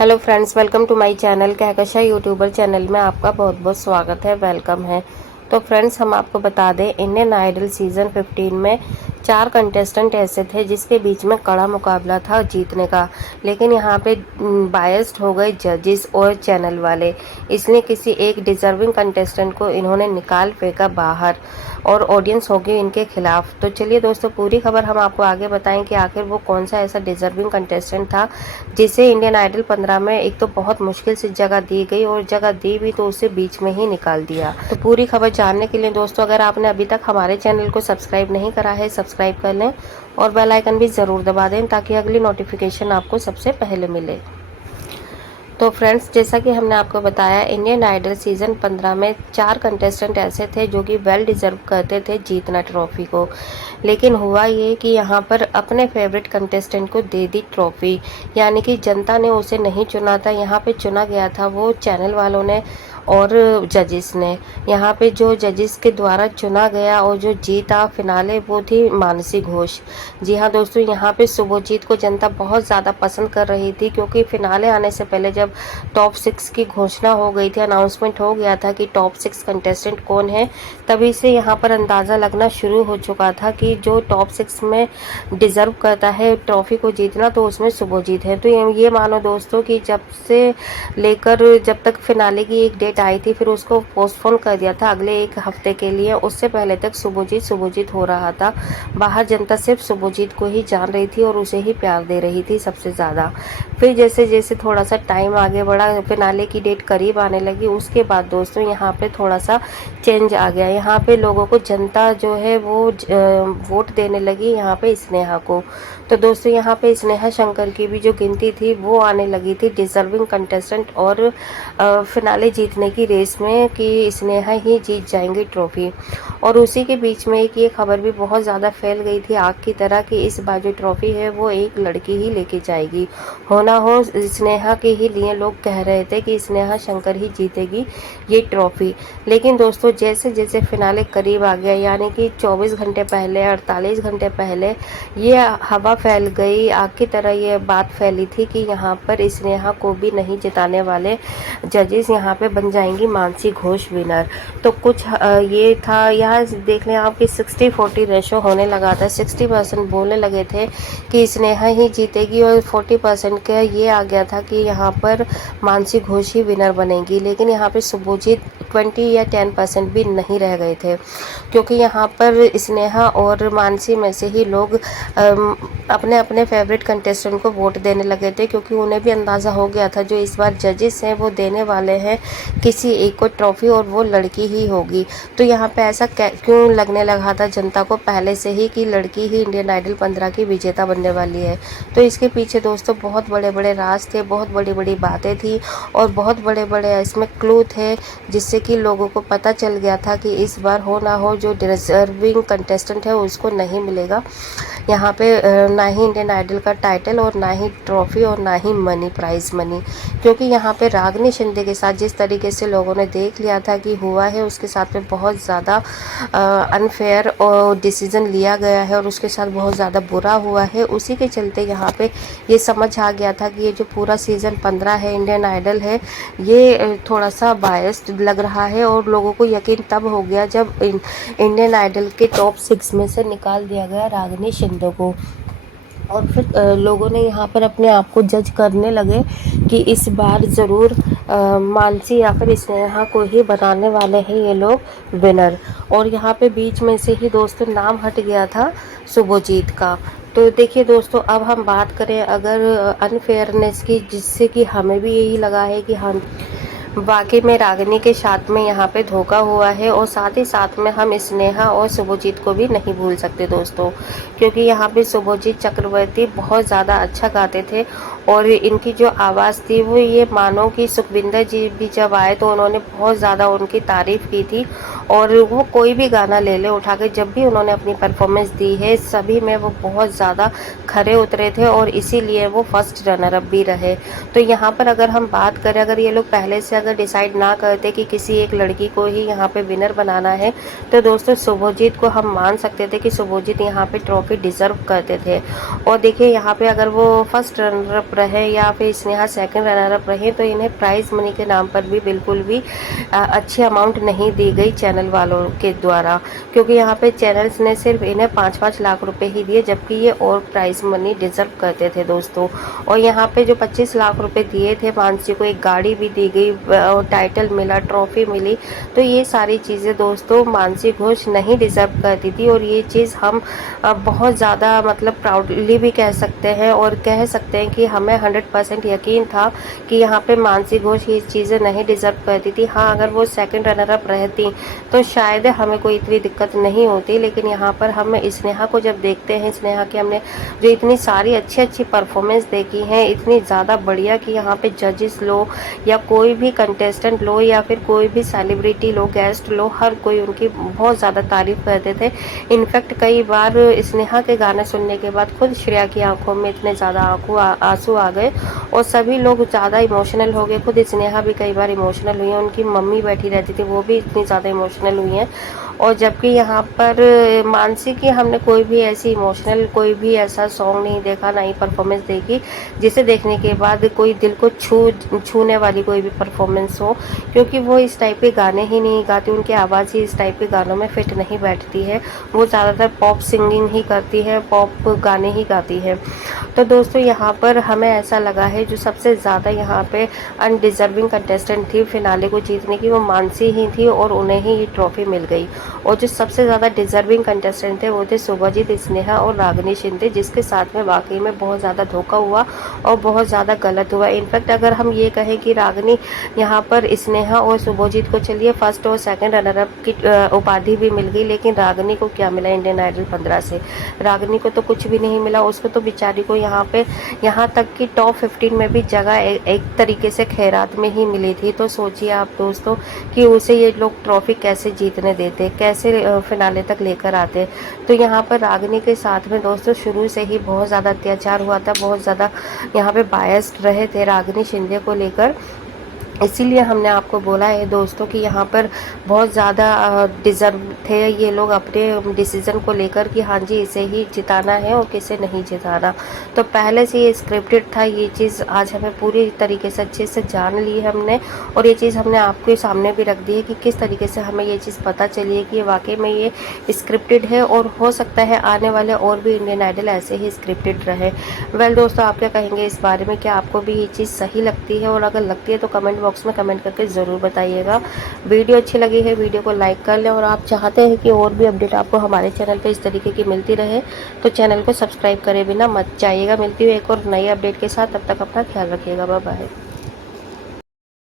Hello friends, welcome to my channel Kahkasha YouTuber channel में आपका बहुत बहुत स्वागत है, वेलकम है। तो फ्रेंड्स, हम आपको बता दें, इंडियन आइडल सीज़न 15 में 4 कंटेस्टेंट ऐसे थे जिसके बीच में कड़ा मुकाबला था जीतने का। लेकिन यहाँ पे बायस्ड हो गए जजेस और चैनल वाले, इसलिए किसी एक डिजर्विंग कंटेस्टेंट को इन्होंने निकाल फेंका बाहर और ऑडियंस हो गई इनके खिलाफ। तो चलिए दोस्तों, पूरी खबर हम आपको आगे बताएं कि आखिर वो कौन सा ऐसा डिजर्विंग कंटेस्टेंट था जिसे इंडियन आइडल 15 में एक तो बहुत मुश्किल से जगह दी गई, और जगह दी भी तो उसे बीच में ही निकाल दिया। तो पूरी खबर जानने के लिए दोस्तों, अगर आपने अभी तक हमारे चैनल को सब्सक्राइब नहीं करा है, सब्सक्राइब कर लें और बेल आइकन भी ज़रूर दबा दें ताकि अगली नोटिफिकेशन आपको सबसे पहले मिले। तो फ्रेंड्स, जैसा कि हमने आपको बताया, इंडियन आइडल सीज़न 15 में 4 कंटेस्टेंट ऐसे थे जो कि वेल डिज़र्व करते थे जीतना ट्रॉफ़ी को। लेकिन हुआ ये कि यहाँ पर अपने फेवरेट कंटेस्टेंट को दे दी ट्रॉफ़ी, यानी कि जनता ने उसे नहीं चुना था। यहाँ पे चुना गया था वो चैनल वालों ने और जजेस ने। यहाँ पे जो जजेस के द्वारा चुना गया और जो जीता फिनाले, वो थी मानसी घोष। जी हाँ दोस्तों, यहाँ पे शुभजीत को जनता बहुत ज़्यादा पसंद कर रही थी, क्योंकि फिनाले आने से पहले जब टॉप 6 की घोषणा हो गई थी, अनाउंसमेंट हो गया था कि टॉप 6 कंटेस्टेंट कौन है, तभी से यहाँ पर अंदाज़ा लगना शुरू हो चुका था कि जो टॉप 6 में डिज़र्व करता है ट्रॉफ़ी को जीतना, तो उसमें शुभजीत है। तो ये मानो दोस्तों कि जब से लेकर जब तक फिनाले की एक डेट आई थी, फिर उसको पोस्टपोन कर दिया था अगले एक हफ्ते के लिए। उससे पहले तक शुभजीत हो रहा था। बाहर जनता सिर्फ शुभजीत को ही जान रही थी और उसे ही प्यार दे रही थी सबसे ज़्यादा। फिर जैसे जैसे थोड़ा सा टाइम आगे बढ़ा, फिनाले की डेट करीब आने लगी, उसके बाद दोस्तों यहाँ पे थोड़ा सा चेंज आ गया। यहाँ पे लोगों को जनता जो है वो वोट देने लगी यहाँ पे स्नेहा को। तो दोस्तों, यहाँ पे स्नेहा शंकर की भी जो गिनती थी वो आने लगी थी डिजर्विंग कंटेस्टेंट और फिनाले जीतने की रेस में, कि स्नेहा ही जीत जाएंगी ट्रॉफ़ी। और उसी के बीच में एक ये खबर भी बहुत ज़्यादा फैल गई थी आग की तरह, कि इस बार जो ट्रॉफ़ी है वो एक लड़की ही लेके जाएगी। हो ना हो स्नेहा के ही लिए लोग कह रहे थे कि स्नेहा शंकर ही जीतेगी ये ट्रॉफ़ी। लेकिन दोस्तों, जैसे जैसे फिनाले करीब आ गया, यानी कि 24 घंटे पहले, 48 घंटे पहले, ये हवा फैल गई, आग की तरह ये बात फैली थी कि यहाँ पर स्नेहा को भी नहीं जिताने वाले जजेस यहाँ पे बन जाएंगी मानसी घोष विनर। तो कुछ ये था, यहाँ देख लें आप कि 60-40 रेशो होने लगा था। 60% बोलने लगे थे कि स्नेहा ही जीतेगी और 40% का ये आ गया था कि यहाँ पर मानसी घोष ही विनर बनेगी। लेकिन यहाँ पे शुभजीत 20 या 10% भी नहीं रह गए थे, क्योंकि यहाँ पर स्नेहा और मानसी में से ही लोग अपने अपने फेवरेट कंटेस्टेंट को वोट देने लगे थे, क्योंकि उन्हें भी अंदाज़ा हो गया था जो इस बार जजेस हैं वो देने वाले हैं किसी एक को ट्रॉफ़ी और वो लड़की ही होगी। तो यहाँ पे ऐसा क्यों लगने लगा था जनता को पहले से ही कि लड़की ही इंडियन आइडल 15 की विजेता बनने वाली है। तो इसके पीछे दोस्तों बहुत बड़े बड़े राज थे, बहुत बड़ी बड़ी बातें थी और बहुत बड़े बड़े इसमें क्लू थे, जिससे कि लोगों को पता चल गया था कि इस बार हो ना हो जो डिजर्विंग कंटेस्टेंट है उसको नहीं मिलेगा यहाँ पे ना ही इंडियन आइडल का टाइटल और ना ही ट्रॉफ़ी और ना ही मनी, प्राइज़ मनी। क्योंकि यहाँ पे रागिनी शिंदे के साथ जिस तरीके से लोगों ने देख लिया था कि हुआ है, उसके साथ में बहुत ज़्यादा अनफेयर और डिसीज़न लिया गया है और उसके साथ बहुत ज़्यादा बुरा हुआ है। उसी के चलते यहाँ पे ये समझ आ गया था कि ये जो पूरा सीज़न 15 है इंडियन आइडल है, ये थोड़ा सा बायस्ड लग रहा है। और लोगों को यकीन तब हो गया जब इंडियन आइडल के टॉप 6 में से निकाल दिया गया रागिनी शिंदे को। और फिर लोगों ने यहाँ पर अपने आप को जज करने लगे कि इस बार ज़रूर मानसी या फिर स्नेहा को ही बनाने वाले हैं ये लोग विनर। और यहाँ पे बीच में से ही दोस्तों नाम हट गया था शुभजीत का। तो देखिए दोस्तों, अब हम बात करें अगर अनफेयरनेस की, जिससे कि हमें भी यही लगा है कि हम वाकई में रागिनी के साथ में यहाँ पे धोखा हुआ है। और साथ ही साथ में हम स्नेहा और शुभजीत को भी नहीं भूल सकते दोस्तों, क्योंकि यहाँ पे शुभजीत चक्रवर्ती बहुत ज़्यादा अच्छा गाते थे और इनकी जो आवाज़ थी वो ये मानो कि सुखविंदर जी भी जब आए तो उन्होंने बहुत ज़्यादा उनकी तारीफ़ की थी। और वो कोई भी गाना ले ले उठा के, जब भी उन्होंने अपनी परफॉर्मेंस दी है सभी में वो बहुत ज़्यादा खरे उतरे थे और इसीलिए वो फर्स्ट रनर अप भी रहे। तो यहाँ पर अगर हम बात करें, अगर ये लोग पहले से अगर डिसाइड ना करते कि किसी एक लड़की को ही यहाँ पे विनर बनाना है, तो दोस्तों शुभजीत को हम मान सकते थे कि शुभजीत यहाँ पे ट्रॉफी डिजर्व करते थे। और देखिए यहाँ पे अगर वो फर्स्ट रनर अप अप रहे या फिर स्नेहा सेकंड रनर अप रहे तो इन्हें प्राइज मनी के नाम पर भी बिल्कुल भी अच्छी अमाउंट नहीं दी गई चैनल वालों के द्वारा, क्योंकि यहाँ पे चैनल्स ने सिर्फ इन्हें 5-5 लाख रुपए ही दिए, जबकि ये और प्राइज मनी डिजर्व करते थे दोस्तों। और यहाँ पे जो 25 लाख रुपए दिए थे मानसी को, एक गाड़ी भी दी गई, टाइटल मिला, ट्रॉफी मिली, तो ये सारी चीज़ें दोस्तों मानसी घोष नहीं डिजर्व करती थी। और ये चीज़ हम बहुत ज़्यादा मतलब प्राउडली भी कह सकते हैं और कह सकते हैं कि हमें 100% यकीन था कि यहाँ पे मानसी घोष ये चीज़ें नहीं डिजर्व करती थी। हाँ, अगर वो सेकंड रनर अप रहती तो शायद हमें कोई इतनी दिक्कत नहीं होती, लेकिन यहाँ पर हम स्नेहा को जब देखते हैं, स्नेहा की हमने जो इतनी सारी अच्छी परफॉर्मेंस देखी है, इतनी ज़्यादा बढ़िया कि यहाँ पे जजेस लो या कोई भी कंटेस्टेंट लो या फिर कोई भी सेलिब्रिटी लो, गेस्ट लो, हर कोई उनकी बहुत ज़्यादा तारीफ करते थे। इनफैक्ट कई बार स्नेहा के गाने सुनने के बाद खुद श्रेया की आंखों में इतने ज़्यादा आंसू आ गए और सभी लोग ज़्यादा इमोशनल हो गए। खुद स्नेहा भी कई बार इमोशनल हुई हैं, उनकी मम्मी बैठी रहती थी वो भी इतनी ज़्यादा इमोशनल हुई हैं। और जबकि यहाँ पर मानसी की हमने कोई भी ऐसी इमोशनल कोई भी ऐसा सॉन्ग नहीं देखा, ना ही परफॉर्मेंस देखी जिसे देखने के बाद कोई दिल को छूने वाली कोई भी परफॉर्मेंस हो, क्योंकि वो इस टाइप के गाने ही नहीं गाती, उनकी आवाज़ ही इस टाइप के गानों में फिट नहीं बैठती है। वो ज़्यादातर पॉप सिंगिंग ही करती है, पॉप गाने ही गाती है। तो दोस्तों यहाँ पर हमें ऐसा लगा है जो सबसे ज़्यादा यहाँ पे अनडिजर्विंग कंटेस्टेंट थी फिनाले को जीतने की, वो मानसी ही थी और उन्हें ही ये ट्रॉफी मिल गई। और जो सबसे ज़्यादा डिजर्विंग कंटेस्टेंट थे वो थे शुभजीत, स्नेहा और रागिनी शिंदे, जिसके साथ में वाकई में बहुत ज़्यादा धोखा हुआ और बहुत ज़्यादा गलत हुआ। इनफैक्ट अगर हम ये कहें कि रागिनी यहाँ पर स्नेहा और शुभजीत को चलिए फर्स्ट और सेकंड रनर अप की उपाधि भी मिल गई, लेकिन रागिनी को क्या मिला इंडियन आइडल 15 से? रागिनी को तो कुछ भी नहीं मिला। उसको तो बेचारी को यहाँ पे यहाँ तक कि टॉप 15 में भी जगह एक तरीके से खैरात में ही मिली थी। तो सोचिए आप दोस्तों कि उसे ये लोग ट्रॉफी कैसे जीतने देते, कैसे फिनाले तक लेकर आते। तो यहाँ पर रागिनी के साथ में दोस्तों शुरू से ही बहुत ज़्यादा अत्याचार हुआ था, बहुत ज़्यादा यहाँ पे बायस्ड रहे थे रागिनी शिंदे को लेकर। इसीलिए हमने आपको बोला है दोस्तों कि यहाँ पर बहुत ज़्यादा डिज़र्व थे ये लोग अपने डिसीज़न को लेकर कि हाँ जी इसे ही जिताना है और किसे नहीं जिताना। तो पहले से ये स्क्रिप्टेड था, ये चीज़ आज हमें पूरी तरीके से अच्छे से जान ली है हमने, और ये चीज़ हमने आपके सामने भी रख दी है कि किस तरीके से हमें ये चीज़ पता चली है कि वाकई में ये स्क्रिप्टेड है और हो सकता है आने वाले और भी इंडियन आइडल ऐसे ही स्क्रिप्टेड रहे। वेल दोस्तों, आप क्या कहेंगे इस बारे में? क्या आपको भी ये चीज़ सही लगती है? और अगर लगती है तो कमेंट बॉक्स में कमेंट करके ज़रूर बताइएगा। वीडियो अच्छी लगी है वीडियो को लाइक कर लें, और आप चाहते हैं कि और भी अपडेट आपको हमारे चैनल पे इस तरीके की मिलती रहे तो चैनल को सब्सक्राइब करे बिना मत जाइएगा। मिलती हुई एक और नई अपडेट के साथ, तब तक अपना ख्याल रखिएगा। Bye bye.